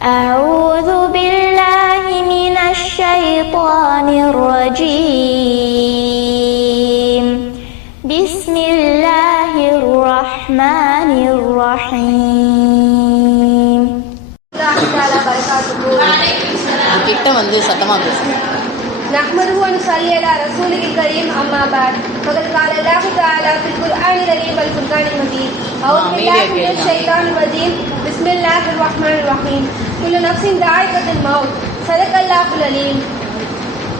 أعوذ بالله من الشيطان الرجيم بسم الله الرحمن الرحيم. கிட்ட வந்து சத்தமா பேசுங்க. نحمده ونصلي على رسوله الكريم أما بعد فقد قال الله تعالى في القرآن الكريم والفرقان المجيد أعوذ بالله من الشيطان الرجيم بسم الله الرحمن الرحيم كل نفس ذائقة الموت صدق الله العليم.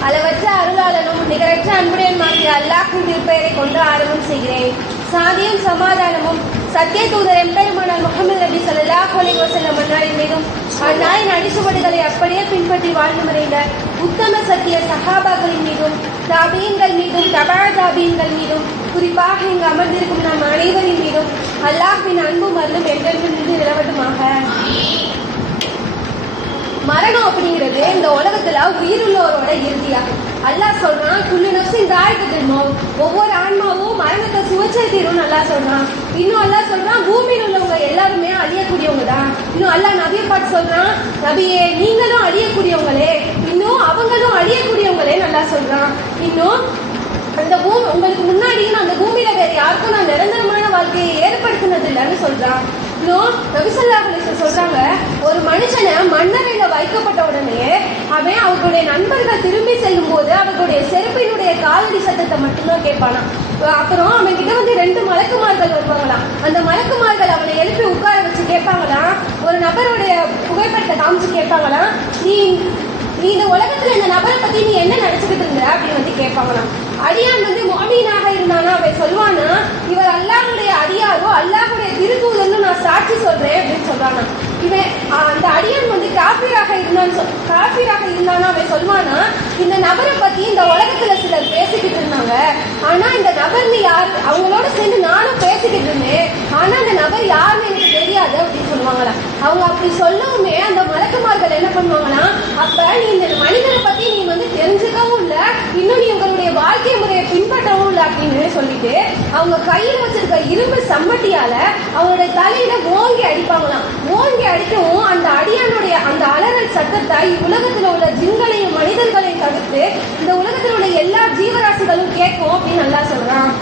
அளவற்ற அருளாளனும் நிகரற்ற அன்புடையனுமாகிய அல்லாஹ்வின் திருப்பெயரை கொண்டு ஆரம்பம் செய்கிறேன். சாந்தியும் சமாதானமும் சத்திய தூதர் எம்பெருமானார் முஹம்மது நபி ஸல்லல்லாஹு அலைஹி வஸல்லம் அன்னாரின் மீதும் அன்னாரின் அடிச்சுவடுகளை அப்படியே பின்பற்றி வாழ்ந்து மறைந்த உத்தம சத்திய சஹாபாக்களின் மீதும் தாபீன்கள் மீதும் தபா தாபீன்கள் மீதும் குறிப்பாக இங்கு அமர்ந்திருக்கும் நம் அனைவரின் மீதும் அல்லாஹ்வின் அன்பும் அருளும் என்றென்றும் நின்று நிலவட்டுமாக. மரணம் அப்படிங்கிறது இந்த உலகத்துல உயிருள்ளவரோட இறுதியாகும். அல்லாஹ் சொல்றான், குல்லு நஃப்ஸின் தாயிகத்துல் மௌத், ஒவ்வொரு ஆன்மாவும் மரணத்தை சுவைச்சே தீரும் அல்லாஹ் சொல்றான். இன்னும் அல்லாஹ் சொல்றான், பூமியில் உள்ளவங்க எல்லாருமே அழியக்கூடியவங்க தான். இன்னும் அல்லாஹ் நபியை பார்த்து சொல்றான், நபியே நீங்களும் அழியக்கூடியவங்களே, இன்னும் அவங்களும் அழியக்கூடியவங்களே அல்லாஹ் சொல்றான். இன்னும் அந்த பூமி உங்களுக்கு முன்னாடி அந்த பூமியில வேற யாருக்கும் நான் நிரந்தரமான வாழ்க்கையை ஏற்படுத்தினது இல்லைன்னு சொல்றான். இன்னும் நபி ஸல்லல்லாஹு அலைஹி வஸல்லம் சொல்றாங்க, ஒரு மனுஷனை மண்ணறையில வைக்கப்பட்ட உடனே அவன் அவர்களுடைய நண்பர்கள் திரும்பி செல்லும் போது அவர்களுடைய செருப்பினுடைய காலடி சத்தத்தை மட்டும்தான் கேட்பானா. அப்புறம் அவன் கிட்ட வந்து 2 மலக்குமார்கள் வருவாங்களாம். அந்த மலக்குமார்கள் அவனை எழுப்பி உட்கார வச்சு கேட்பாங்களாம், ஒரு நபருடைய புகைப்படத்தை காமிச்சு கேட்பாங்களாம், நீ இந்த உலகத்துல இந்த நபரை பத்தி நீ என்ன நினைச்சுக்கிட்டு இருந்த அப்படின்னு வந்து கேட்பாங்களாம். அடியான் வந்து முஅமீனாக இருந்தானா அவன் சொல்வானா, இவர் அல்லாஹ்வுடைய அடியாரோ அல்லாஹ்வுடைய திருத்தூதர்னு நான் சாட்சி சொல்றேன் அப்படின்னு சொல்றானா. இவன் அந்த அடியான் வந்து காஃபிராக இருந்தானா அவன் சொல்வானா, இந்த நபரை பத்தி இந்த உலகத்துல சிலர் பேசிக்கிட்டு இருந்தாங்க, ஆனா இந்த நபர்னு யார், அவங்களோட சேர்ந்து நானும் பேசிக்கிட்டு இருந்தேன், ஆனா அந்த நபர் யாருன்னு எனக்கு தெரியாது அப்படின்னு சொல்லுவாங்களா. அவங்க அப்படி சொல்லவுமே அந்த மலக்குமார்கள் என்ன பண்ணுவாங்கன்னா, அப்ப நீ இந்த மனிதனை பத்தி நீ வந்து தெரிஞ்சுக்கவும் இல்லை, இன்னும் நீ உங்களுடைய வாழ்க்கை முறையை பின்பற்றவும் இல்லை அப்படின்னு சொல்லிட்டு அவங்க கையில் வச்சிருக்க இரும்பு சம்மட்டியால அவங்களுடைய தலையில ஓங்கி அடிப்பாங்களாம். ஓங்கி அடிக்கவும் அந்த அடியானுடைய அந்த அலறல் சத்தத்தை உலகத்துல உள்ள ஜின்களையும் மனிதர்களையும் தவிர்த்து இந்த உலகத்தில் உள்ள எல்லா ஜீவராசிகளும் கேட்கும் அப்படின்னு நல்லா சொல்றான்.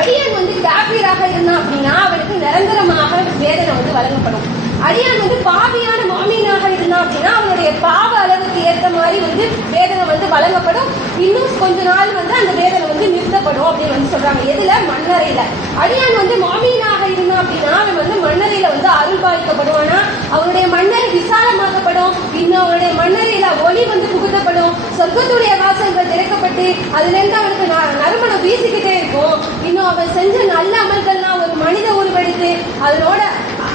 அடியான் வந்து காஃபிராக இருந்தான் அப்படின்னா அவனுக்கு நிரந்தரமாக வேதனை வந்து வழங்கப்படும். அடியான் வந்து பாவியான முஅமீனாக இருந்தான் அப்படின்னா அவனுடைய பாவ அளவுக்கு ஏற்ற மாதிரி வந்து வேதனை வந்து வழங்கப்படும். இன்னும் கொஞ்ச நாள் வந்து அந்த வேதனை வந்து நிறுத்தப்படும் அப்படின்னு வந்து சொல்றாங்க. எதுல? மண்ணறையில. அடியான் வந்து முஅமீனாக இருந்தான் அப்படின்னா அவன் வந்து மண்ணறையில வந்து அருள் பாதிக்கப்படுவானா, அவனுடைய மண்ணறை விசாலமாக்கப்படும். இன்னும் அவனுடைய மண்ணறையில ஒளி வந்து புகுத்தப்படும். சொர்க்கத்துடைய வாசல்கள் திறக்கப்பட்டு அதுல இருந்து அவனுக்கு நறுமணம் வீசிக்கிட்டே இருக்கும். இன்னும் அவன் செஞ்ச நல்ல அமல்கள்லாம் ஒரு மனித உருவெடுத்து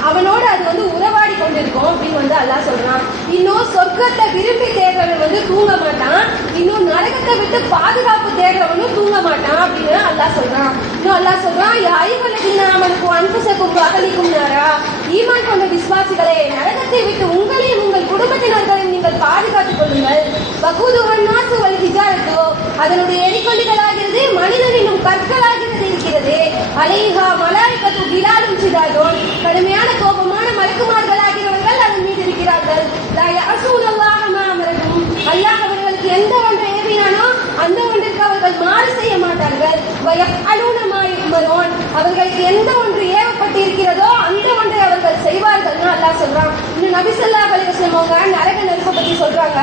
அவனோட அது வந்து உறவாடி கொண்டிருக்கும் அப்படின்னு வந்து அல்லாஹ் சொல்றான். இன்னும் சொர்க்கத்தை விரும்பி தேடுறவன் வந்து தூங்க மாட்டான், இன்னும் நரகத்தை விட்டு பாதுகாப்பு தேடுறவனும் தூங்க மாட்டான் அப்படின்னு அல்லாஹ் சொல்றான். இன்னும் அல்லாஹ் சொல்றான், ஐவலகினாமனுக்கும் அன்புசக்கும் அகலிக்கும் நாரா, ஈமான் கொண்ட விசுவாசிகளே, நரகத்தை விட்டு உங்களையும் உங்கள் குடும்பத்தினர்களையும் நீங்கள் பாதுகாத்துக் கொள்ளுங்கள். வகூதுஹன்னாசு வல் ஹிஜாரத்து, அதனுடைய எரிகொல்லிகளாகிறது மனிதன் என்னும் கற்களாகிறது இருக்கிறது. அலைஹா மலாயிகத்து கிலாலும் சிதாதோன், கடுமையான கோபமான மலக்குமார்களாகிறவர்கள் அதன் மீது இருக்கிறார்கள். லா யஅஸூனல்லாஹ மா அமரஹும், அல்லாஹ் அவர்களுக்கு எந்த ஒன்றை ஏவினானோ அந்த ஒன்றிற்கு அவர்கள் மாறு செய்ய மாட்டார்கள். வயஃஅலூன மா யுமரூன், அவர்களுக்கு எந்த ஒன்று ஏவப்பட்டு இருக்கிறதோ அந்த ஒன்றை அவர்கள் செய்வார்கள்னு அல்லாஹ் சொல்றான். இன்னும் நபி ஸல்லல்லாஹு அலைஹி வஸல்லம் அவங்க நரக நெருப்பை பத்தி சொல்றாங்க.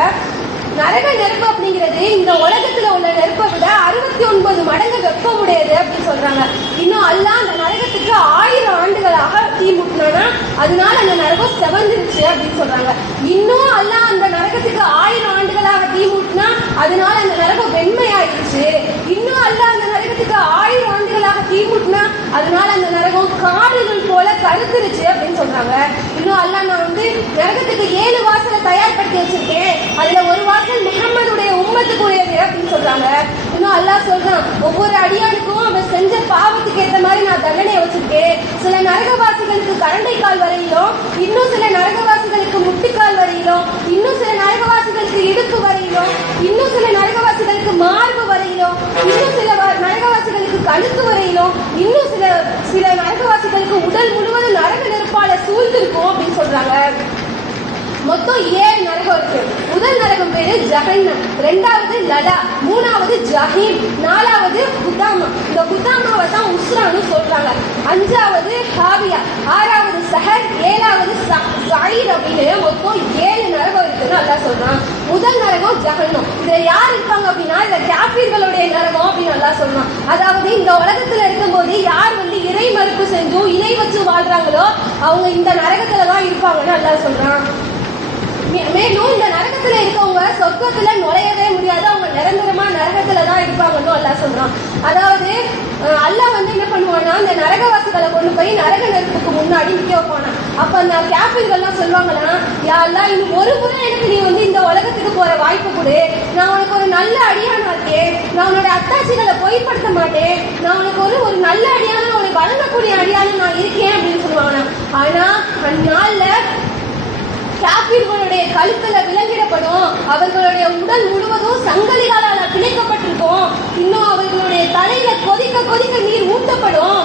நரக நெருப்பு அப்படிங்கிறது இந்த உலகத்துல உள்ள நெருப்பை விட 69 மடங்கு வெப்பமுடையது அப்படின்னு சொல்றாங்க. இன்னும் அல்லாஹ் அந்த நரகத்துக்கு 1000 ஆண்டுகளாக தீ முட்டினா அதனால அந்த நரகம் செவந்துருச்சு அப்படின்னு சொல்றாங்க. இன்னும் அல்லாஹ் அந்த நரகத்துக்கு 1000 ஆண்டுகளாக தீ முட்டினா அதனால அந்த நரகம் வெண்மையாயிடுச்சு. இன்னும் அல்லாஹ் அந்த நரகத்துக்கு 1000 ஆண்டுகளாக தீ முட்டினா அதனால அந்த நரகம் காடுகள் போல கருத்துருச்சு அப்படின்னு சொல்றாங்க. இன்னும் அல்லாஹ் நான் வந்து நரகத்துக்கு 7 வாசலை தயார்படுத்தி வச்சிருக்கேன், அதுல ஒரு வாசல் முஹம்மதுடைய உம்மத்துக்குரியது அப்படின்னு சொல்றாங்க. இன்னும் அல்லாஹ் சொல்றான், ஒவ்வொரு அடியானுக்கும் அவன் செஞ்ச பாவத்துக்கு ஏற்ற மாதிரி நான் தண்டனையை வச்சிருக்கேன். சில நரகவாசிகளுக்கு கரண்டை கால் வரையிலும், இன்னும் சில நரகவாசிகளுக்கு முட்டிக்கால் வரையிலும், இன்னும் சில நரகவாசிகளுக்கு இடுப்பு வரையிலும், இன்னும் சில நரகவாசிகளுக்கு மார்பு வரையிலும், இன்னும் சில நரகவாசிகளுக்கு கழுத்து வரையிலும், இன்னும் சில நரகவாசிகளுக்கு உடல் முழுவதும் நரக நெருப்பால சூழ்ந்திருக்கும் அப்படின்னு சொல்றாங்க. மொத்தம் 7 நரகம் இருக்கு. முதல் நரகம் பேரு ஜஹன்னம், 2வது லலா, 3வது ஜஹீம், 4வது குதாமா. இந்த குதாமாவை தான் உஸ்ரான்னு சொல்றாங்க. 5வது ஹாவியா, 6வது சஹர், 7வது சயீர் அப்படின்னு மொத்தம் 7 நரகம் இருக்குன்னு அல்லாஹ் சொல்றான். முதல் நரகம் ஜஹன்னம். இதுல யார் இருப்பாங்க அப்படின்னா இந்த காஃபிர்களுடைய நரகம் அப்படின்னு அல்லாஹ் சொல்றான். அதாவது இந்த உலகத்துல இருக்கும்போது யார் இறை மறுப்பு செஞ்சும் இணை வச்சு வாழ்றாங்களோ அவங்க இந்த நரகத்துல தான் இருப்பாங்கன்னு அல்லாஹ் சொல்றான். மேலும் இந்த நரகத்துல இருக்கவங்க சொர்க்கத்துல நுழையவே முடியாது, அவங்க நிரந்தரமா நரகத்துல தான் இருப்பாங்கன்னு அல்லாஹ் சொல்றான். அதாவது அல்லாஹ் என்ன பண்ணுவானா, இந்த நரகவாசிகளை கொண்டு போய் நரக நெருப்புக்கு முன்னாடி நிக்க வைப்பானா. அப்ப அந்த காஃபிர்கள்லாம் சொல்லுவாங்கன்னா, யா அல்லாஹ் இன்னும் ஒரு முறை எனக்கு நீ இந்த உலகத்துக்கு போற வாய்ப்பு கொடு, நான் உனக்கு ஒரு நல்ல அடியானா இருக்கேன், நான் உன்னோட அத்தாட்சிகளை பொய்ப்படுத்த மாட்டேன், நான் உனக்கு ஒரு நல்ல அடியான உனக்கு வழங்கக்கூடிய அடியான நான் இருக்கேன் அப்படின்னு சொல்லுவாங்கன்னா. ஆனா அந்நாள்ல காஃபிர்களுடைய கழுத்துல விலங்கிடப்படும், அவர்களுடைய உடல் முழுவதும் சங்கலிகளால் பிணைக்கப்பட்டிருக்கும், இன்னும் அவர்களுடைய தலையில கொதிக்க கொதிக்க நீர் ஊட்டப்படும்.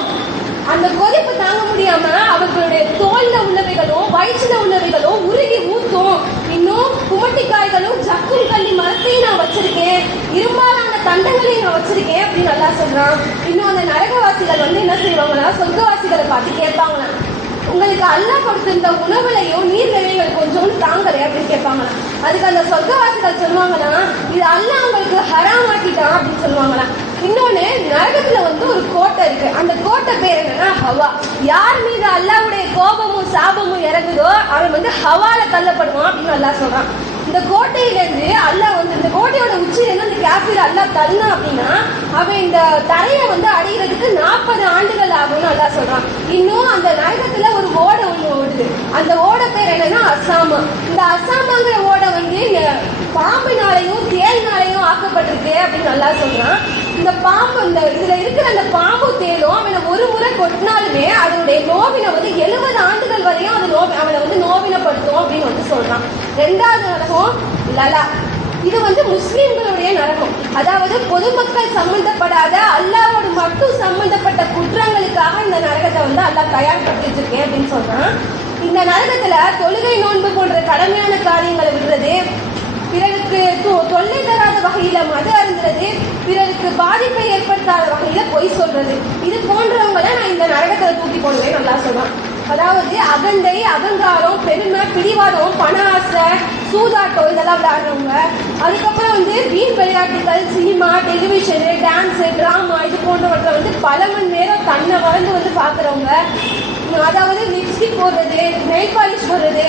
அந்த கொதிப்பு தாங்க முடியாம அவர்களுடைய தோல்ல உள்ளவைகளும் வயிற்றுல உள்ளவைகளும் உருகி ஊத்தும். இன்னும் குமட்டிக்காய்களும் ஜக்கும் கல்லி மரத்தையும் நான் வச்சிருக்கேன், இரும்பாலான தண்டங்களையும் நான் வச்சிருக்கேன் அப்படின்னு நல்லா சொல்றான். இன்னும் அந்த நரகவாசிகள் என்ன செய்வாங்கன்னா, சொர்க்கவாசிகளை பார்த்து கேட்பாங்களா, உங்களுக்கு அல்லாஹ் கொடுத்திருந்த உணவுலையும் நீர்நிலைகள் கொஞ்சம் தாங்கலை அப்படின்னு கேட்பாங்களாம். அதுக்கு அந்த சொர்க்கவாசிகள் சொல்லுவாங்கன்னா, இது அல்லாஹ் உங்களுக்கு ஹராம் ஆக்கிட்டான் அப்படின்னு சொல்லுவாங்களாம். இன்னொன்னு, நரகத்துல ஒரு கோட்டை இருக்கு, அந்த கோட்டை பேர் என்னன்னா ஹவா. யார் மீது அல்லாஹ்வுடைய கோபமும் சாபமும் இறங்குதோ அவன் ஹவால தள்ளப்படுவான் அப்படின்னு அல்லாஹ் சொல்றான். இந்த கோட்டையிலேருந்து அல்லாஹ் இந்த கோட்டையோட உச்சியிலேருந்து அந்த காஃபிர் அல்லாஹ் தள்ளா அப்படின்னா அவன் இந்த தரையை அடைகிறதுக்கு 40 ஆண்டுகள் ஆகும்னு அல்லாஹ் சொல்றான். இன்னும் அந்த நரகத்துல ஒரு ஓடை ஓடுது, அந்த ஓடை பேர் என்னன்னா அசாமா. இந்த அசாமாங்கிற ஓடை பாம்பினாலையும் தேல்னாலையும் ஆக்கப்பட்டிருக்கு அப்படின்னு அல்லாஹ் சொல்றான். இந்த பாம்பு இதுல இருக்கிற அந்த பாம்பு தேலும் அவனை ஒரு முறை கொட்டினாலுமே அதனுடைய நோவினை 70 ஆண்டுகள் வரையும் அது அவனை நோவினப்படுத்தும் அப்படின்னு சொல்றான். 2வது நரகம் லலா. இது முஸ்லிம்களுடைய நரகம். அதாவது பொதுமக்கள் சம்பந்தப்படாத அல்லாஹ்வோடு மட்டும் சம்பந்தப்பட்ட குற்றங்களுக்காக இந்த நரகத்தை அல்லாஹ் தயார்படுத்தி வச்சிருக்கேன் அப்படின்னு சொல்றான். இந்த நரகத்துல தொழுகை நோன்பு போன்ற கடமையான காரியங்களை விடுறது, பிறருக்கு தொல்லை தராத வகையில மது அருந்துறது, பிறருக்கு பாதிப்பை ஏற்படுத்தாத வகையில பொய் சொல்றது, இது போன்றவங்களை நான் இந்த நரகத்துல தூக்கி போடுவேன் நல்லா சொல்றான். அதாவது அகந்தை, அகங்காரம், பெருமை, பிடிவாதம், பண ஆசை, சூதாட்டம் இதெல்லாம் விளையாடுறவங்க, அதுக்கப்புறம் வீண் விளையாட்டுகள், சினிமா, டெலிவிஷனு, டான்ஸு, டிராமா இது போன்றவற்றை பல மணி நேரம் தன்னை வளர்ந்து பார்க்குறவங்க, அதாவது லிப்ஸ்டிக் போடுறது, நெயில் பாலிஷ் போடுறது,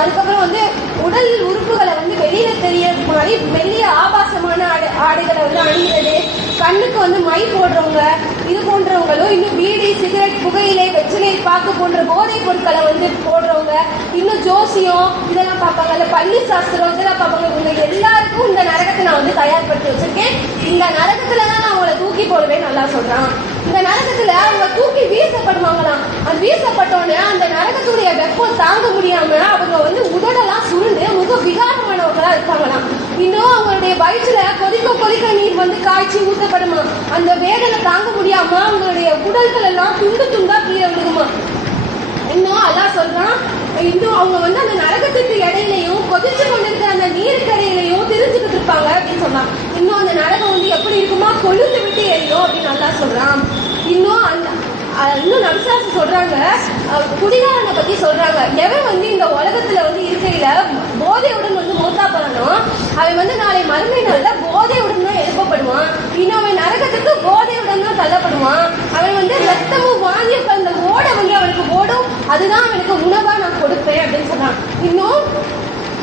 அதுக்கப்புறம் உடல் உறுப்புகளை வெளியில தெரிய மாதிரி மெல்லிய ஆபாசமான ஆடைகளை அணிகிறது, கண்ணுக்கு மை போடுறவங்க, இது போன்றவங்களும், இன்னும் பீடி, சிகரெட், புகையிலை, வெற்றிலை பாக்கு போன்ற போதைப் பொருட்களை போடுறவங்க, இன்னும் ஜோசியம் இதெல்லாம் பார்ப்பாங்க, இல்லை பள்ளி சாஸ்திரம் இதெல்லாம் பார்ப்பாங்க. இவங்க எல்லாருக்கும் இந்த நரகத்தை நான் தயார்படுத்தி வச்சிருக்கேன். இந்த நரகத்துல தான் நான் அவங்களை தூக்கி போடுவேன் நல்லா சொல்றான். இந்த நரகத்துல அவங்க தூக்கி வீசப்படுவாங்களாம். அது வீசப்பட்டோன்னே அந்த நரகத்துடைய வெப்பம் தாங்க முடியாம அவங்க உடலெல்லாம் சுருண்டு முக விகாரமானவங்களா இருப்பாங்களாம். இன்னும் அவங்களுடைய வயிற்றுல கொதிக்க கொதிக்க நீர் காய்ச்சி ஊற்றப்படுமா. அந்த வேதனை தாங்க முடியாம அவங்களுடைய உடல்கள் எல்லாம் துண்டு துண்டா கீழே விழுகுமா. இன்னும் அல்லாஹ் சொல்றான், இன்னும் அவங்க அந்த நரகத்துக்கு இடையிலையும் கொதிச்சு கொண்டிருக்கிற அந்த நீருக்கு இடையிலையும் தெரிஞ்சுக்கிட்டு இருப்பாங்க அப்படின்னு சொன்னான். இன்னும் அந்த நரகம் எப்படி இருக்குமா, கொழுந்து விட்டு எரியும் அப்படின்னு அல்லாஹ் சொல்றான். இன்னும் நபிசாசு சொல்றாங்க, குடிகாரனை பத்தி சொல்றாங்க, எவன் இந்த உலகத்துல இருக்கையில போதையுடன் மூத்தா பண்ணணும், அவன் நாளை மறுமை நாள்ல போதையுடன் தான் எழுப்பப்படுவான். இன்னும் அவன் நரகத்துக்கு போதையுடன் தான் தள்ளப்படுவான். அவன் ரத்தமும் வாங்கிய அந்த ஓட அவனுக்கு ஓடும், அதுதான் அவனுக்கு உணவா நான் கொடுப்பேன் அப்படின்னு சொன்னான். இன்னும்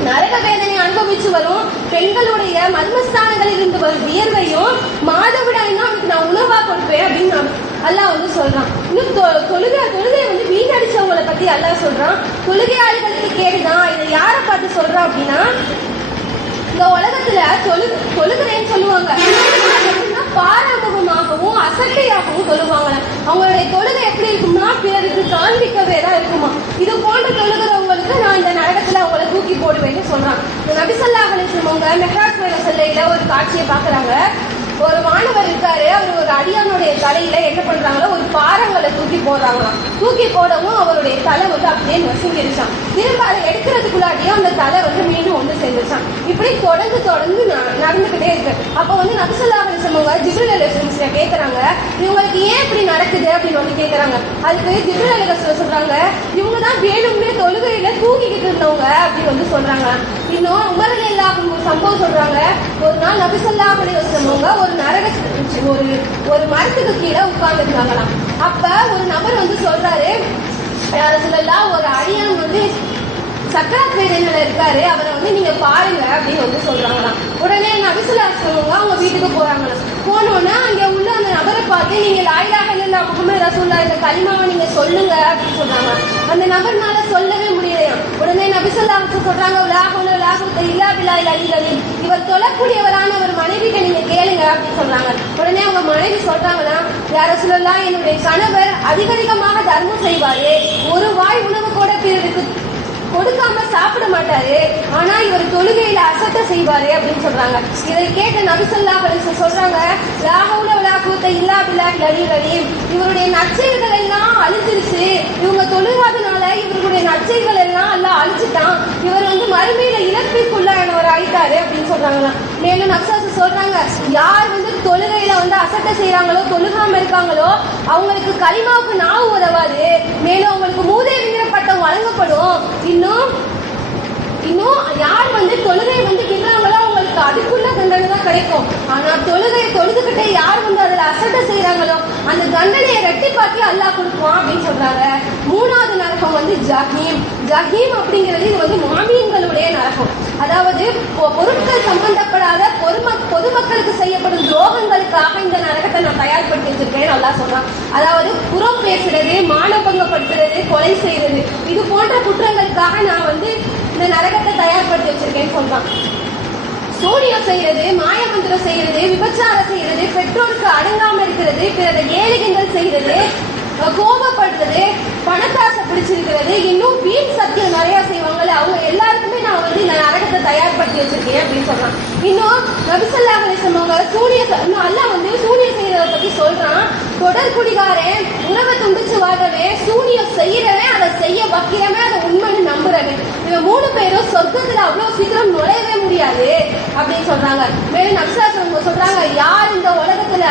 நரக வேதனை அனுபவிச்சு வரும் பெண்களுடைய மர்மஸ்தானங்களில் இருந்து வரும் வியர்வையும் மாதவிடாயும் அவனுக்கு நான் உணவா கொடுப்பேன் அப்படின்னு அல்லாஹ் சொல்றான். இன்னும் தொழுகை வீணடிச்சவங்களை பத்தி அல்லாஹ் சொல்றான். தொழுகையாளிகளுக்கு கேடுதான். இதை யாரை பார்த்து சொல்றான் அப்படின்னா, இந்த உலகத்துல தொழுகிறேன்னு சொல்லுவாங்க, பாராமுகமாகவும் அசட்டையாகவும் சொல்லுவாங்களே. அவங்களுடைய தொழுகை எப்படி இருக்கும்னா பிறருக்கு காண்பிக்கவே தான் இருக்குமா. இது போன்ற தொழுகிறவங்களுக்கு நான் இந்த நரகத்துல அவங்களை தூக்கி போடுவேன்னு சொல்றான். நபி ஸல்லல்லாஹு அலைஹி வஸல்லம் அவங்க மெஹ்ராஜ் செல்லையில ஒரு காட்சியை பாக்குறாங்க. ஒரு மாணவர் இருக்காரு, அவர் ஒரு அடியானுடைய தலையில என்ன பண்றாங்களோ ஒரு பாறங்களை தூக்கி போடுறாங்களாம். தூக்கி போடவும் அவருடைய தலை அப்படியே நசுங்கிருச்சான். திரும்ப அதை எடுக்கிறதுக்குள்ளாட்டியும் அந்த தலை வந்து மீண்டும் ஒன்று சேர்ந்துச்சான். இப்படி தொடர்ந்து நடந்துகிட்டே இருக்கு. அப்போ வந்து நபி ஸல்லல்லாஹு அலைஹி வஸல்லம் ஜிப்ரீல் அலைஹிஸ்ஸலாம் கேட்கறாங்க, இவங்களுக்கு ஏன் இப்படி நடக்குது அப்படின்னு வந்து கேட்கறாங்க. அதுக்கு ஜிப்ரீல் அலைஹிஸ்ஸலாம் சொல்றாங்க, இவங்க தான் வேணும்னே தொழுகையில தூங்கிக்கிட்டு இருந்தவங்க அப்படின்னு வந்து சொல்றாங்க. இன்னும் உமர் ரலியல்லாஹு அன்ஹு ஒரு சம்பவம் சொல்றாங்க. ஒரு நாள் நபி ஸல்லல்லாஹு அலைஹி வஸல்லம் ஒரு மரத்துக்கு கீழே உட்கார்ந்து இருந்தாங்களாம். அப்ப ஒரு நபர் வந்து சொல்றாரு, யா ரசூலல்லாஹ், ஒரு அடியான் வந்து சக்கராத் வேதனையில இருக்காரு, அவரை வந்து நீங்க பாருங்க அப்படின்னு வந்து சொல்றாங்களாம். உடனே நபி ஸல்லல்லாஹு அலைஹி வஸல்லம் அவங்க வீட்டுக்கு போறாங்களாம். போனோன்னா அங்க உள்ள அந்த நபரை பார்த்து, நீங்க லா இலாஹ இல்லல்லாஹ் முஹம்மது ரசூலுல்லாஹ் இந்த கலிமாவை நீங்க சொல்லுங்க அப்படின்னு சொல்றாங்க. அந்த நபர்னால சொல்லவே முடியலையாம். உடனே நபி ஸல்லல்லாஹு அலைஹி வஸல்லம் சொல்றாங்க, லா ஹவ்ல வலா குவத்த இல்லா பில்லாஹில் அலிய்யில் அலீம், இவர் தொழக்கூடியவரான ஒரு மனைவிக்கு நீங்க கேளுங்க அப்படின்னு சொல்றாங்க. உடனே அவங்க மனைவி சொல்றாங்களாம், யா ரசூலல்லாஹ், என்னுடைய கணவர் அதிகமாக தர்மம் செய்வாரு, ஒரு வாய் உணவு கூட பிறருக்கு கொடுக்காம சாப்பிட மாட்டாரு, ஆனா இவர் தொழுகையில அசட்ட செய்வாரு அப்படின்னு சொல்றாங்க. இதை கேட்ட நபி ஸல்லல்லாஹு அலைஹி வஸல்லம் சொல்றாங்க, லா ஹவ்ல வலா குவத்த இல்லா பில்லாஹில் அலிய்யில் அலீம், இவருடைய நற்செயல்கள் எல்லாம் அழிஞ்சிருச்சு, இவங்க தொழுகாதனால இவருடைய நற்செயல்கள் எல்லாம் அல்லாஹ் அழிச்சிட்டான், இவர் வந்து மறுமையில இழப்பிற்குள்ளானவர் ஆயிட்டாரு அப்படின்னு சொல்றாங்களாம். மேலும் நப்சாசு சொல்றாங்க, யார் வந்து தொழுகையில வந்து அசட்ட செய்யறாங்களோ, தொழுகாம இருக்காங்களோ, அவங்களுக்கு கலிமாவுக்கு நாவு உதவாது, மேலும் அவங்களுக்கு மூதேவிங்கிற பட்டம் வழங்கப்படும். இன்னும் யார் வந்து தொழுகை வந்து விடுறாங்களோ அவங்களுக்கு அதுக்குள்ள தண்டனை தான் கிடைக்கும். ஆனா தொழுதுகிட்டே யார் வந்து அதுல அசட்டை செய்யறாங்களோ அந்த தண்டனையை ரெட்டிப்பாக்கி அல்லாஹ் கொடுப்பான் அப்படின்னு சொல்றாங்க. மூணாவது நரகம் வந்து ஜஹீம். ஜஹீம் அப்படிங்கிறது இது வந்து மாமியங்களுடைய நரகம். அதாவது பொருட்கள் சம்பந்தப்படாத பொதுமக்களுக்கு செய்யப்படும் துரோகங்களுக்காக இந்த நரகத்தை நான் தயார்படுத்தி வச்சிருக்கேன் அல்லாஹ் சொல்றான். அதாவது புறம் பேசுறது, மானபங்கப்படுத்துறது, கொலை செய்யறது, இது போன்ற குற்றங்களுக்காக நான் வந்து இந்த நரகத்தை தயார்படுத்தி வச்சிருக்கேன்னு சொல்றான். சூனியம் செய்யறது, மாயமந்திரம் செய்யறது, விபச்சாரம் செய்யறது, பெற்றோருக்கு அடங்காம இருக்கிறது, பிறரை ஏழைகள் செய்யறது, கோபப்படுறது, பணத்தாசை பிடிச்சிருக்கிறது, இன்னும் வீண் சத்தியம் நிறைய செய்வாங்கல்ல, அவங்க எல்லாருக்குமே நான் வந்து இந்த நரகத்தை தயார்படுத்தி வச்சிருக்கேன் அப்படின்னு சொல்றான். இன்னும் நபி ஸல்லல்லாஹு அலைஹி வஸல்லம் இன்னும் அல்லாஹ் வந்து சூனியம் செய்யறத பத்தி சொல்றான். தொடர் குடிகாரன், உணவை துண்டிச்சு வாழ்றவன், சூனியம் செய்யறவன், அதை செய்ய வைக்கிறவன், அதை உண்மைன்னு நம்புறவன், இவன் 3 பேரும் சொர்க்கத்துல அவ்வளவு சீக்கிரம் நுழையவே முடியாது அப்படின்னு சொல்றாங்க. மேலும் நபி ஸல்லல்லாஹு அலைஹி வஸல்லம் சொல்றாங்க, யார் இந்த உலகத்துல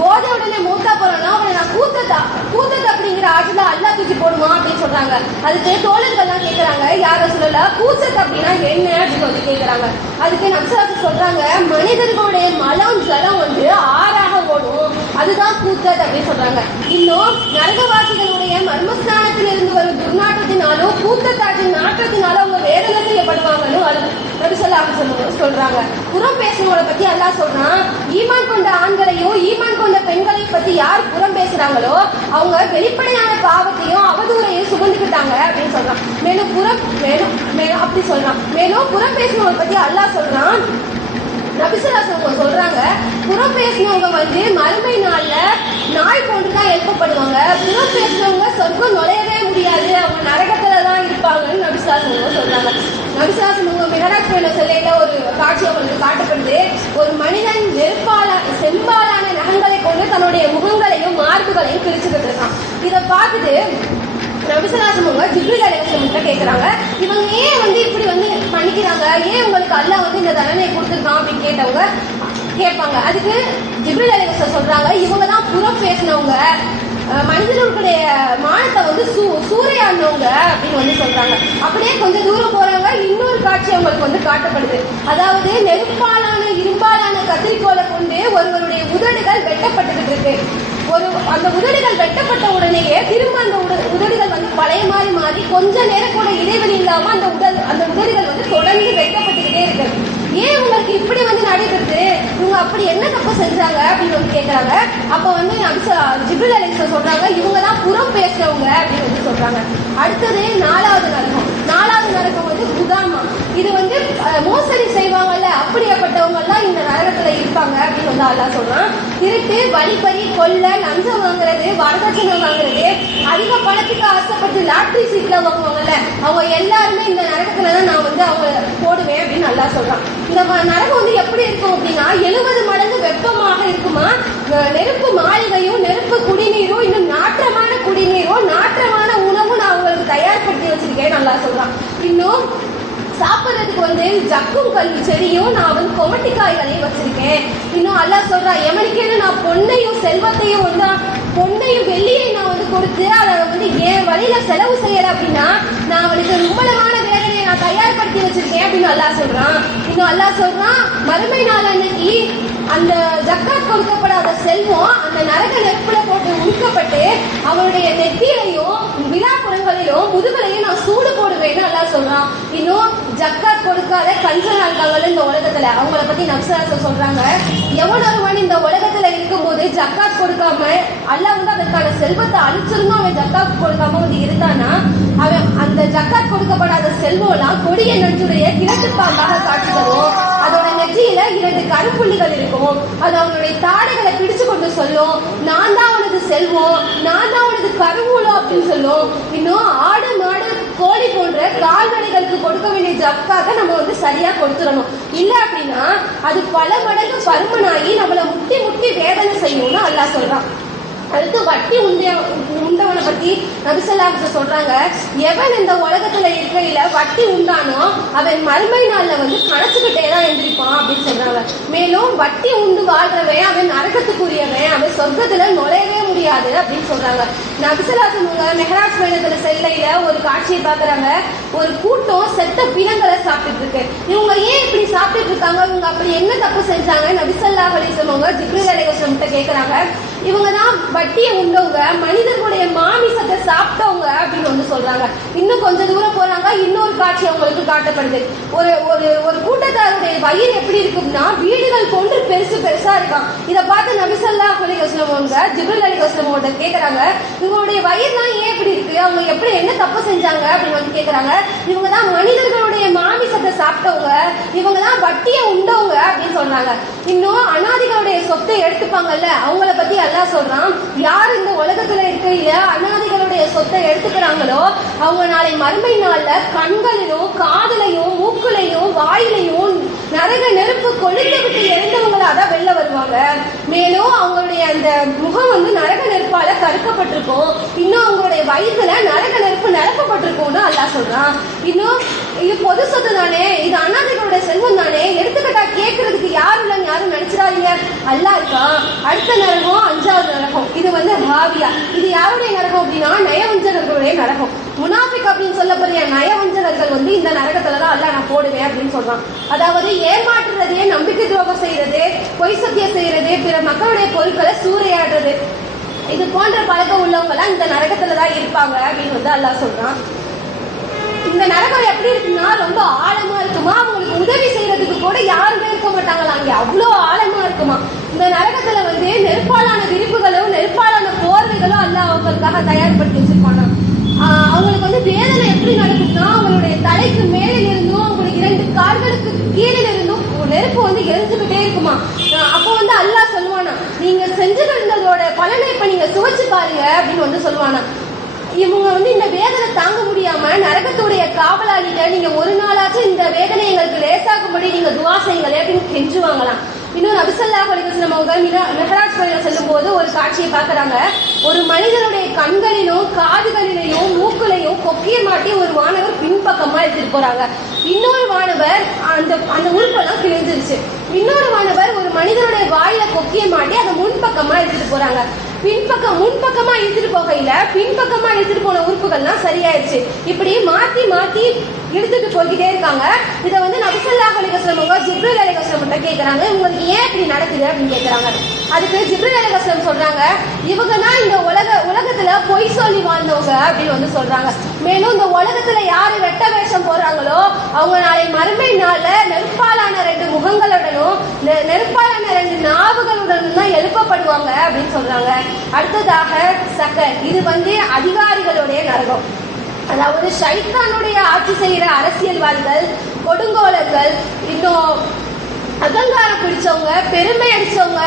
போதை உடனே மூத்தா போறானோ அவனை நான் கூத்தத் அப்படிங்கிற ஆற்றுல அல்லாஹ் தூக்கி போடுமா அப்படின்னு சொல்றாங்க. அதுக்கு தோழர்கள்லாம் கேட்கறாங்க, யார சொல்லல கூச்சத் அப்படின்னா என்ன அப்படின்னு வந்து கேட்கறாங்க. அதுக்கு நப்சாசு சொல்றாங்க, மனிதர்களுடைய மலம் ஜலம் வந்து ஆறாக ஓடும், அதுதான் கூத்தத் அப்படின்னு சொல்றாங்க. இன்னும் நரகவாசிகளுடைய மர்மஸ்தானத்தில் இருந்து வரும் துர்நாற்றத்தினாலும் கூத்தத்தாற்றின் நாற்றத்தினாலும் அவங்க வேதனை செய்யப்படுவாங்கன்னு நபி ஸல்லல்லாஹு அலைஹி வஸல்லம் சொல்றாங்க. புறம் பேசுறவங்கள பத்தி அல்லாஹ் சொல்றான், ஈமான் கொண்ட ஆண்களையும் ஈமான் கொண்ட பெண்களையும் பத்தி யார் புறம் பேசுறாங்களோ அவங்க வெளிப்படையான பாவத்தையும் அவதூறையும் சுமந்துக்கிட்டாங்க அப்படின்னு சொல்றான். மேலும் அப்படி சொல்றான். மேலும் புறம் பேசுறவங்களை பத்தி அல்லாஹ் சொல்றான், நபி ஸல்லல்லாஹு அலைஹி வஸல்லம் சொல்றாங்க, புறம் பேசினவங்க வந்து மறுமை நாள்ல நாய் போன்றுதான் எழுப்பப்படுவாங்க, புறம் பேசினவங்க சொர்க்கம் நுழையவே முடியாது, அவங்க நரகத்துல தான் இருப்பாங்கன்னு நபி ஸல்லல்லாஹு அலைஹி வஸல்லம் சொல்றாங்க. நபி ஸல்லல்லாஹு அலைஹி வஸல்லம் மிஹராஜ் போன செல்லையில ஒரு காட்சி அவங்களுக்கு காட்டப்படுது. ஒரு மனிதன் செம்பாலான நகங்களை கொண்டு தன்னுடைய முகங்களையும் மார்புகளையும் பிரிச்சுக்கிட்டு இருக்கான். இதை பார்த்துட்டு நபி ஸல்லல்லாஹு அலைஹி வஸல்லம் ஜிப்ரீல் அலைஹிஸ்ஸலாம் கேட்கறாங்க, இவங்க ஏன் வந்து இப்படி வந்து பண்ணிக்கிறாங்க, ஏன் உங்களுக்கு அல்லாஹ் வந்து இந்த தண்டனை கொடுத்துருக்கான் அப்படின்னு கேட்பாங்க. அதுக்கு ஜிப்ரீல் அலைஹிஸ்ஸலாம் சொல்றாங்க, இவங்க தான் புறம் பேசினவங்க, மனிதர்களுடைய மானத்தை வந்து சூறையாடினவங்க அப்படின்னு வந்து சொல்றாங்க. அப்படியே கொஞ்சம் தூரம் போறாங்க, இன்னொரு காட்சி அவங்களுக்கு வந்து காட்டப்படுது. அதாவது நெருப்பாலான இரும்பாலான கத்திரிக்கோலை கொண்டு ஒருவருடைய உதடுகள் வெட்டப்பட்டுக்கிட்டு இருக்கு. அந்த உதடுகள் வெட்டப்பட்ட உடனேயே திரும்ப அந்த உதடுகள் வந்து பழைய மாறி கொஞ்ச நேரம் கூட இடைவெளி இல்லாம அந்த உதடுகள் வந்து தொடர்ந்து வெட்டப்பட்டுக்கிட்டே இருக்கு. ஏன் உங்களுக்கு இப்படி வந்து நடைபெறுது, இவங்க அப்படி என்ன தப்பு செஞ்சாங்க அப்படின்னு வந்து கேட்கறாங்க. அப்ப வந்து ஜிப்ரீல் அலைஹிஸ்ஸலாம் சொல்றாங்க, இவங்க தான் புறம் பேசுறவங்க அப்படின்னு வந்து சொல்றாங்க. அடுத்தது நாலாவது நரகம் வந்து குதாமா. இது வந்து மோசடி செய்வாங்கல்ல, அப்படியேப்பட்டவங்க எல்லாம் இந்த நரகத்துல இருப்பாங்க அப்படின்னு வந்து அல்லாஹ் சொல்றான். திருட்டு, வழிப்பறி, கொள்ளை, லஞ்சம் வாங்குறது, வரதட்சணை வாங்குறது, அதிக பணத்துக்கு ஆசைப்பட்டு லாட்டரி சீட்ல வாங்குவாங்கல்ல, அவங்க எல்லாருமே இந்த நரகத்துலதான் நான் வந்து அவங்க போடுவேன் அப்படின்னு அல்லாஹ் சொல்றான். இந்த நரகம் வந்து எப்படி இருக்கும் அப்படின்னா 70 மடங்கு வெப்பமாக இருக்குமா, நெருப்பு மாளிகையும் நெருப்பு குடிநீரும் இன்னும் நாற்றமான குடிநீரும் நாற்றமான உணவும் நான் அவங்களுக்கு தயார்படுத்தி வச்சிருக்கேன் நல்லா சொல்றான். இன்னும் சாப்பிட்றதுக்கு வந்து ஜக்கும் கல்வி செடியும் நான் வந்து கொமட்டிக்காய்களையும் வச்சிருக்கேன். இன்னும் அல்லாஹ் சொல்றான், எவனுக்கேன்னு நான் பொன்னையும் செல்வத்தையும் வந்து பொன்னையும் வெள்ளியையும் நான் வந்து கொடுத்து அதை வந்து என் வழியில செலவு செய்யல அப்படின்னா நான் அவனுக்கு மும்மலமான வேதனையை நான் தயார்படுத்தி வச்சிருக்கேன் அப்படின்னு அல்லாஹ் சொல்றான். இன்னும் அல்லாஹ் சொல்றான், மறுமை நாள் அன்னைக்கு அந்த ஜக்காத் கொடுக்கப்படாத செல்வம் அந்த நரக நெருப்புல போட்டு உருக்கப்பட்டு அவனுடைய நெத்தியிலையும் விழாப்புறங்களிலும் முதுகலையும் நான் சூடு போடுவேன்னு அல்லாஹ் சொல்றான். இன்னும் ஜக்காத் கொடுக்காத கஞ்சனா இருக்காங்கல்ல இந்த உலகத்துல, அவங்கள பத்தி நப்சராச சொல்றாங்க, எவனொருவன் இந்த உலகத்துல இருக்கும்போது ஜக்காத் கொடுக்காம அல்லாஹ் வந்து அதற்கான செல்வத்தை அழிச்சிருந்தும் அவன் ஜக்காத் கொடுக்காம வந்து இருந்தானா அவன் அந்த ஜக்காத் கொடுக்கப்படாத செல்வம்லாம் கொடிய நஞ்சுடைய கிழக்கு பாம்பாக காட்சி தரும். அதோட நெற்றியில 2 கருப்புள்ளிகள் இருக்கும். அது அவனுடைய தாடைகளை பிடிச்சு கொண்டு சொல்லும், நான் தான் அவனது செல்வம், நான் தான் அவனது கருவூலம் அப்படின்னு சொல்லும். இன்னும் ஆடு மாடு கோழி போன்ற கால்நடைகளுக்கு கொடுக்க வேண்டிய ஜக்காக நம்ம வந்து சரியா கொடுத்துடணும். இல்ல அப்படின்னா அது பல மடங்கு பருமனாகி நம்மளை முட்டி முட்டி வேதனை செய்யும்னு அல்லாஹ் சொல்றான். அடுத்து வட்டி உண்டவனை பத்தி நபி ஸல்லல்லாஹு அலைஹி வஸல்லம் சொல்றாங்க, எவன் இந்த உலகத்துல இருக்கையில வட்டி உண்டானோ அவன் மறுமை நாள்ல வந்து கணச்சுக்கிட்டே தான் எந்திரிப்பான் அப்படின்னு சொல்றாங்க. மேலும் வட்டி உண்டு வாழ்றவன் அவன் நரகத்துக்குரியவன், அவன் சொர்க்கத்துல நுழையவே முடியாது அப்படின்னு சொல்றாங்க. நபி ஸல்லல்லாஹு அலைஹி வஸல்லம் மெஹராஜ் பயணத்துல செல்லையில ஒரு காட்சியை பாக்குறாங்க. ஒரு கூட்டம் செத்த பிணங்களை சாப்பிட்டு இருக்கு. இவங்க ஏன் இப்படி சாப்பிட்டு இருக்காங்க, இவங்க அப்படி என்ன தப்பு செஞ்சாங்க? நபி ஸல்லல்லாஹு அலைஹி வஸல்லம் ஜிப்ரீல் அலைஹிஸ்ஸலாம் கிட்ட கேக்குறாங்க. இவங்க தான் வட்டியை உண்டவங்க, மனிதர்களுடைய மாமிசத்தை சாப்பிட்டவங்க அப்படின்னு வந்து சொல்றாங்க. இன்னும் கொஞ்சம் தூரம் போறாங்க, இன்னொரு காட்சி அவங்களுக்கு காட்டப்படுது. ஒரு ஒரு ஒரு கூட்டத்தாருடைய வயிறு எப்படி இருக்கும்னா வீடுகள் போன்று பெருசு பெருசா இருக்கான். இதை பார்த்து நபி ஸல்லல்லாஹு அலைஹி வஸல்லம் ஜிப்ரீல் அலைஹிஸ்ஸலாம் கேக்குறாங்க, இவங்களுடைய வயிறுலாம் ஏன் இப்படி இருக்கு, அவங்க எப்படி என்ன தப்பு செஞ்சாங்க அப்படின்னு வந்து கேக்குறாங்க. இவங்க தான் மனிதர்களுடைய மாமிசத்தை சாப்பிட்டவங்க, இவங்க தான் வட்டியை உண்டவங்க அப்படின்னு சொல்றாங்க. இன்னும் அனாதிகளுடைய சொத்தை எடுத்துப்பாங்கல்ல, அவங்கள பத்தி அல்லாஹ் சொல்றான், யார் இந்த உலகத்துல இருக்கையில அனாதிகளுடைய சொத்தை எடுத்துக்கிறாங்களோ அவங்க நாளை மறுமை நாள்ல கண்களிலும் காதலையும் மூக்குலையும் வாயிலையும் நரக நெருப்பு கொளுத்து விட்டு இறந்தவங்களா தான் வெளில வருவாங்க. மேலும் அவங்களுடைய அந்த முகம் வந்து நரக நெருப்பால கருக்கப்பட்டிருக்கும். இன்னும் அவங்களுடைய வயிற்றுல நரக நெருப்பு நிரப்பப்பட்டிருக்கும்னு அல்லாஹ் சொல்றான். இன்னும் இது பொது சொத்து தானே, இது அனாதைகளுடைய செல்வம் தானே, எடுத்துக்கிட்டா கேட்கறதுக்கு யாரும் இல்லைன்னு யாரும் நினைச்சிடாதீங்க, அல்லாஹ் இருக்கான். அடுத்த நரகம் 5வது நரகம், இது வந்து ஹாவியா. இது யாருடைய நரகம் அப்படின்னா நயவஞ்சகர்களுடைய நரகம். முனாஃபிக் அப்படின்னு சொல்லப்படுற நயவஞ்சகர்கள் வந்து இந்த நரகத்துலதான் அல்லாஹ் நான் போடுவேன் அப்படின்னு சொல்றான். அதாவது ஏமாற்றுறது, நம்பிக்கை துரோகம் செய்யறது, பொய் சத்தியம் செய்யறது, பிற மக்களுடைய பொருட்களை சூறையாடுறது, இது போன்ற பழக்கம் உள்ளவங்க எல்லாம் இந்த நரகத்துலதான் இருப்பாங்க அப்படின்னு வந்து அல்லாஹ் சொல்றான். இந்த நரகம் எப்படி இருக்குன்னா ரொம்ப ஆழமா இருக்குமா, அவங்களுக்கு உதவி செய்யறதுக்கு கூட யாருமே இருக்க மாட்டாங்களா, அங்கே அவ்வளோ ஆழமா இருக்குமா. இந்த நரகத்துல வந்து நெருப்பாலான விரிப்புகளும் நெருப்பாலான போர்வைகளும் அல்லாஹ் அவங்களுக்காக தயார்படுத்தி வச்சிருப்பாங்க. அவங்களுக்கு வந்து வேதனை எப்படி நடக்கும்னா அவங்களுடைய தலைக்கு மேலே இருந்தும் அவங்களுக்கு 2 கால்களுக்கு கீழே இருந்தும் நெருப்பு வந்து எரிஞ்சுக்கிட்டே இருக்குமா. அப்போ வந்து அல்லாஹ் சொல்லுவானா, நீங்க செஞ்சுக்கிட்டதோட பலனை இப்ப நீங்க சுவைச்சு பாருங்க அப்படின்னு வந்து சொல்லுவானா. இவங்க வந்து இந்த வேதனை தாங்க முடியாம நரகத்துடைய காவலாளிகள், நீங்க ஒரு நாளாச்சும் இந்த வேதனை எங்களுக்கு லேசாக்கும்படி நீங்க துவா செய்யுங்களே அப்படின்னு கெஞ்சுவாங்களாம். இன்னும் நபி ஸல்லல்லாஹு அலைஹி வஸல்லம் அவங்க மெஹராஜ் பயணம் செல்லும் போது ஒரு காட்சியை பார்க்கறாங்க. ஒரு மனிதனுடைய கண்களிலும் காதுகளிலையும் மூக்குலையும் கொக்கிய மாட்டி ஒரு மாணவர் பின்பக்கமா எடுத்துட்டு போறாங்க. இன்னொரு மாணவர் அந்த உறுப்பெல்லாம் கிழிஞ்சிருச்சு. இன்னொரு மாணவர் ஒரு மனிதனுடைய வாயில கொக்கிய மாட்டி அதை முன்பக்கமா எடுத்துட்டு போறாங்க. முன்பக்கமா இழுத்துட்டு போகையில பின்பக்கமா இழுத்துட்டு போன உறுப்புகள்லாம் சரியாயிருச்சு. இப்படி மாத்தி மாத்தி இழுத்துட்டு போய்கிட்டே இருக்காங்க. இதை வந்து நபி ஸல்லல்லாஹு அலைஹி வஸல்லம் ஜிப்ரீல் அலைஹிஸ்ஸலாம் கேட்கறாங்க, உங்களுக்கு ஏன் இப்படி நடக்குது அப்படின்னு கேட்கறாங்க. அதுக்கு ஜிப்ரீல் அலைஹிஸ்ஸலாம் சொல்றாங்க, இவங்க தான் இந்த உலகத்துல பொய் சொல்லி வாழ்ந்தவங்க அப்படின்னு வந்து சொல்றாங்க. மேலும் இந்த உலகத்துல யாரு வெட்ட வேஷம் போடுறாங்களோ அவங்க நாளை மறுமை நாள்ல நெருப்பாலான 2 முகங்களுடனும் நெருப்பாலான 2 நாவுகளுடனும் தான் எழுப்பப்படுவாங்க அப்படின்னு சொல்றாங்க. அடுத்ததாக சக்கர், இது வந்து அதிகாரிகளுடைய நரகம். அதாவது ஷைத்தானுடைய ஆட்சி செய்யற அரசியல்வாதிகள், கொடுங்கோலர்கள், இன்னும் அகங்காரம் பிடிச்சவங்க, பெருமை அடிச்சவங்க,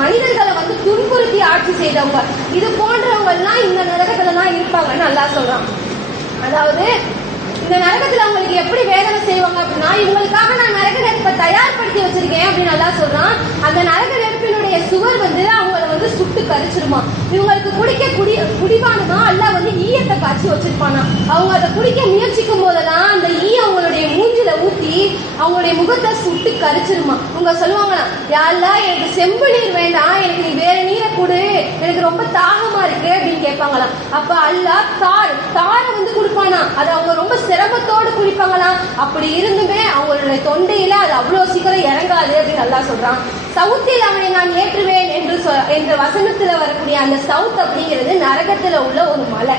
மனிதர்களை வந்து துன்புறுத்தி ஆட்சி செய்தவங்க, இது போன்றவங்க எல்லாம் இந்த நரகத்துல தான் இருப்பாங்கன்னு அல்லாஹ் சொல்றான். அதாவது இந்த நரகத்துல அவங்களுக்கு எப்படி வேதனை செய்வாங்க அப்படின்னா, இவங்களுக்காக நான் நரக நெருப்பை தயார்படுத்தி வச்சிருக்கேன் அப்படின்னு அல்லாஹ் சொல்றான். அந்த நரக நெருப்பினுடைய சுவர் வந்து அவங்களை வந்து சுட்டு கரிச்சிருமா. இவங்களுக்கு குடிக்க குடிபானமா அல்லாஹ் வந்து ஈயத்தை காய்ச்சி வச்சிருப்பானா. அவங்க அதை குடிக்க முயற்சிக்கும் போதெல்லாம் அந்த ஈ அவங்களுடைய மூஞ்சில அவங்களுடைய முகத்தை சுட்டு கரிச்சிருமா. உங்க சொல்லுவாங்களாம், யாரெல்லாம் எனக்கு செம்பு நீர் வேண்டாம், எனக்கு நீ வேற நீரை கொடு, எனக்கு ரொம்ப தாகமா இருக்கு அப்படின்னு கேட்பாங்களாம். அப்ப அல்லாஹ் தாரை வந்து குடிப்பானா, அது அவங்க ரொம்ப சிரமத்தோடு குடிப்பாங்களாம். அப்படி இருந்துமே அவங்களுடைய தொண்டையில அது அவ்வளவு சீக்கிரம் இறங்காது அப்படின்னு அல்லாஹ் சொல்றான். சவுத்தில் அவனை நான் ஏற்றுவேன் என்ற வசனத்துல வரக்கூடிய அந்த சவுத் அப்படிங்கிறது நரகத்துல உள்ள ஒரு மலை.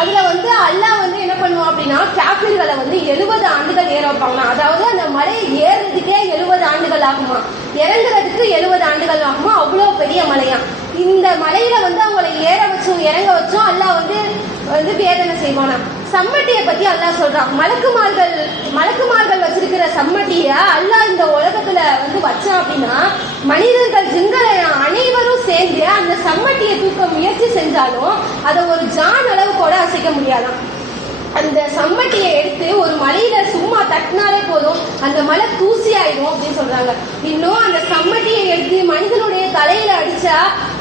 அதுல வந்து அல்லாஹ் வந்து என்ன பண்ணுவோம் அப்படின்னா, காஃபிர்களை வந்து 70 ஆண்டுகள் ஏற வைப்பாங்களாம். அதாவது அந்த மலையை ஏறுறதுக்கே 70 ஆண்டுகள் ஆகுமா, இறங்குறதுக்கு 70 ஆண்டுகள் ஆகுமா. அவ்வளோ பெரிய மலையாம். இந்த மலையில வந்து அவங்களை ஏற வச்சும் இறங்க வச்சும் அல்லாஹ் வந்து வேதனை செய்வானா. சம்மட்டியை பத்தி அல்லாஹ் சொல்றான். மலக்குமார்கள் வச்சிருக்கிற சம்மட்டிய அல்லாஹ் இந்த உலகத்துல வந்து வச்சான் அப்படின்னா, மனிதர்கள் ஜின்கள் அனைவரும் சேர்ந்து அந்த சம்மட்டியை தூக்க முயற்சி செஞ்சாலும் அதை ஒரு ஜான் அளவு கூட அசைக்க முடியாதான். அந்த சம்மட்டியை எடுத்து ஒரு மலையில சும்மா தட்டினாலே போதும், அந்த மலை தூசி ஆயிடும் அப்படின்னு சொல்றாங்க. இன்னும் அந்த சம்மட்டியை எடுத்து மனிதனுடைய தலையில அடிச்சா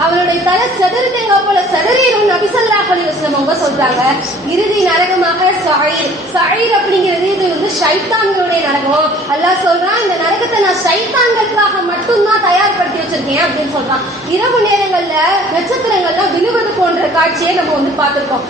அவனுடைய தலை செதறு தேங்காய் போல செதறிடும் நபி ஸல்லல்லாஹு அலைஹி வஸல்லம் அவங்க சொல்றாங்க. இறுதி நரகமாக சயீர் அப்படிங்கிறது இது வந்து ஷைத்தான்களுடைய நரகம். அல்லாஹ் சொல்றான், இந்த நரகத்தை நான் ஷைத்தான்களுக்காக மட்டும்தான் தயார்படுத்தி வச்சிருக்கேன் அப்படின்னு சொல்றான். இரவு நேரங்கள்ல நட்சத்திரங்கள்லாம் விழுவது போன்ற காட்சியை நம்ம வந்து பார்த்திருக்கோம்.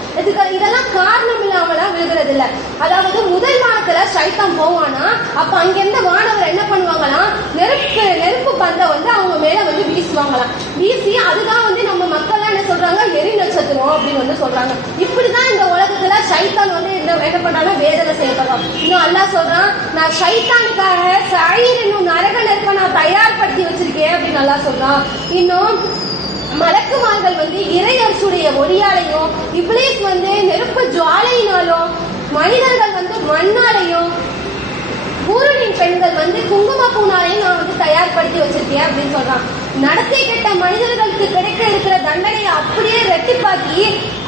இதெல்லாம் காரணம் இல்லாமலாம் விழுகிறது இல்ல. அதாவது முதல் வானத்துல சைத்தான் போவானா, அப்ப அங்கிருந்த வானவர் என்ன பண்ணுவாங்களாம், நெருப்பு பந்தை வந்து அவங்க மேல வந்து வீசுவாங்களாம். வீசி அதுதான் வந்து நம்ம மக்கள் என்ன சொல்றாங்க, எரி நட்சத்திரம் அப்படின்னு வந்து சொல்றாங்க. இப்படிதான் இந்த உலகத்துல சைத்தான் வந்து என்ன பண்ணாலும் வேதனை செய்யப்படுறோம். இன்னும் அல்லாஹ் சொல்றான், நான் சைத்தானுக்காக சயீர் என்னும் நரக நெருப்பை நான் தயார்படுத்தி வச்சிருக்கேன் அப்படின்னு அல்லாஹ் சொல்றான். இன்னும் மலக்குமார்கள் வந்து இறையரசுடைய ஒளியாலையும், இப்லீஸ் வந்து நெருப்பு ஜுவாலையினாலும், மனிதர்கள் வந்து மண்ணாலையும், ஊருளின் பெண்கள் வந்து குங்கும பூனாலையும் நான் வந்து தயார்படுத்தி வச்சிருக்கேன் அப்படின்னு சொல்றான். நடத்தை கெட்ட மனிதர்களுக்கு கிடைக்க இருக்கிற தண்டனையை அப்படியே ரெட்டிப்பாக்கி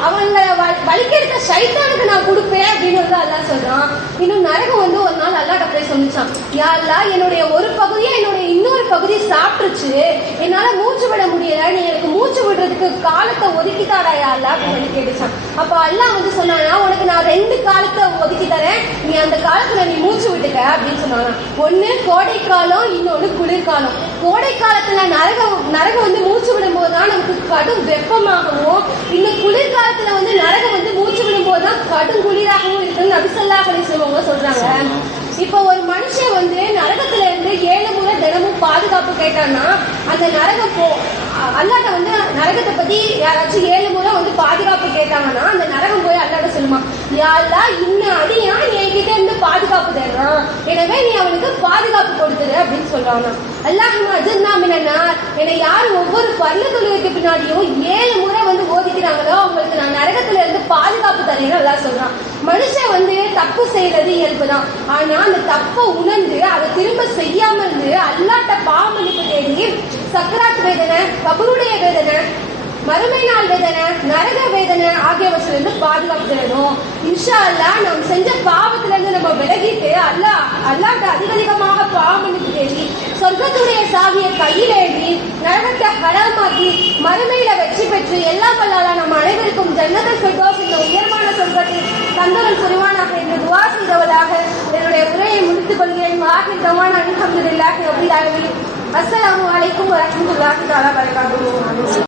அவங்களை வலிக்கெடுத்த சைத்தானுக்கு நான் கொடுப்பேன் அப்படின்னு வந்து அல்லாஹ் சொல்றான். இன்னும் நரகம் வந்து ஒரு நாள் அல்லாஹ்ட்ட போய் சொல்லிச்சான், யா அல்லாஹ், என்னுடைய ஒரு பகுதியை என்னுடைய இன்னொரு பகுதி சாப்பிட்டுச்சு, என்னால மூச்சு விட முடியல, நீ எனக்கு மூச்சு விடுறதுக்கு காலத்தை ஒதுக்கித்தாடா யா அல்லாஹ் அப்படின்னு கேட்டுச்சான். அப்ப அல்லாஹ் வந்து சொன்னானா, உனக்கு நான் 2 காலத்தை ஒதுக்கி தரேன், நீ அந்த காலத்துல நீ மூச்சு விட்டுக்க அப்படின்னு சொன்னாங்க. ஒண்ணு கோடை காலம், இன்னொன்னு குளிர்காலம். கோடை காலத்துல நரகம் வந்து மூச்சு விடும் போதுதான் நமக்கு கடும் வெப்பமாகவும், இன்னும் குளிர்காலத்துல வந்து நரகம் வந்து மூச்சு விடும் போதுதான் கடும் குளிராகவும் இருக்குன்னு நபி ஸல்லல்லாஹு அலைஹி வஸல்லம் சொல்றாங்க. இப்ப ஒரு மனுஷன் வந்து நரகத்துல இருந்து 7 முறை தினமும் பாதுகாப்பு கேட்டான்னா, அந்த நரகம் அல்லாஹ்ட்ட வந்து நரகத்தை பத்தி யாராச்சும் 7 முறை வந்து பாதுகாப்பு கேட்டாங்கன்னா, அந்த நரகம் போய் அல்லாஹ்ட்ட சொல்லுமா, யா அல்லாஹ், இன்னும் அடியா என்கிட்ட இருந்து பாதுகாப்பு தர்றான், எனவே நீ அவனுக்கு பாதுகாப்பு கொடுத்துரு அப்படின்னு சொல்றாங்க. அல்லாஹும்ம அஜிர்னா மினன் நார், என்னை யார் ஒவ்வொரு பர்ல தொழுகைக்கு பின்னாடியும் 7 முறை வந்து ஓதிக்கிறாங்களோ அவங்களுக்கு நான் நரகத்துல இருந்து பாதுகாப்பு தரேன்னு அல்லாஹ் சொல்றான். மனுஷன் வந்து தப்பு செய்யறது இயல்புதான். ஆனா அந்த தப்பை உணர்ந்து அதை திரும்ப செய்யாம இருந்து அல்லாஹ்ட்ட பாவ மன்னிப்பு தேடி சக்கராத் வேதனை, கபருடைய வேதனை, மறுமை நாள் வேதனை, நரக வேதனை ஆகியவற்றில இருந்து பாதுகாப்பு தரணும். இன்ஷா அல்லாஹ் நாம் செஞ்ச பாவத்துல இருந்து நம்ம விலகிட்டு அல்லாஹ்ட்ட அதிகமாக பாவ மன்னிப்பு தேடி சொர்க்கத்துடைய சாவியை கையில் ஏந்தி நரகத்தை ஹராமாக்கி மறுமையில வெற்றி பெற்று எல்லாம் வல்லால நம்ம அனைவருக்கும் ஜன்னத்துல் ஃபிர்தௌஸ் இந்த உயர்வான சொர்க்கத்தில் தந்தவன் புரிவானாக என்று துஆ செய்தவளாக என்னுடைய உரையை முடித்துக் கொள்கிறேன். வாஹித் தவானா அல்ஹம்துலில்லாஹி ரப்பில் ஆலமீன். அஸ்ஸலாமு அலைக்கும் வரஹ்மத்துல்லாஹி தஆலா வபரகாத்துஹு.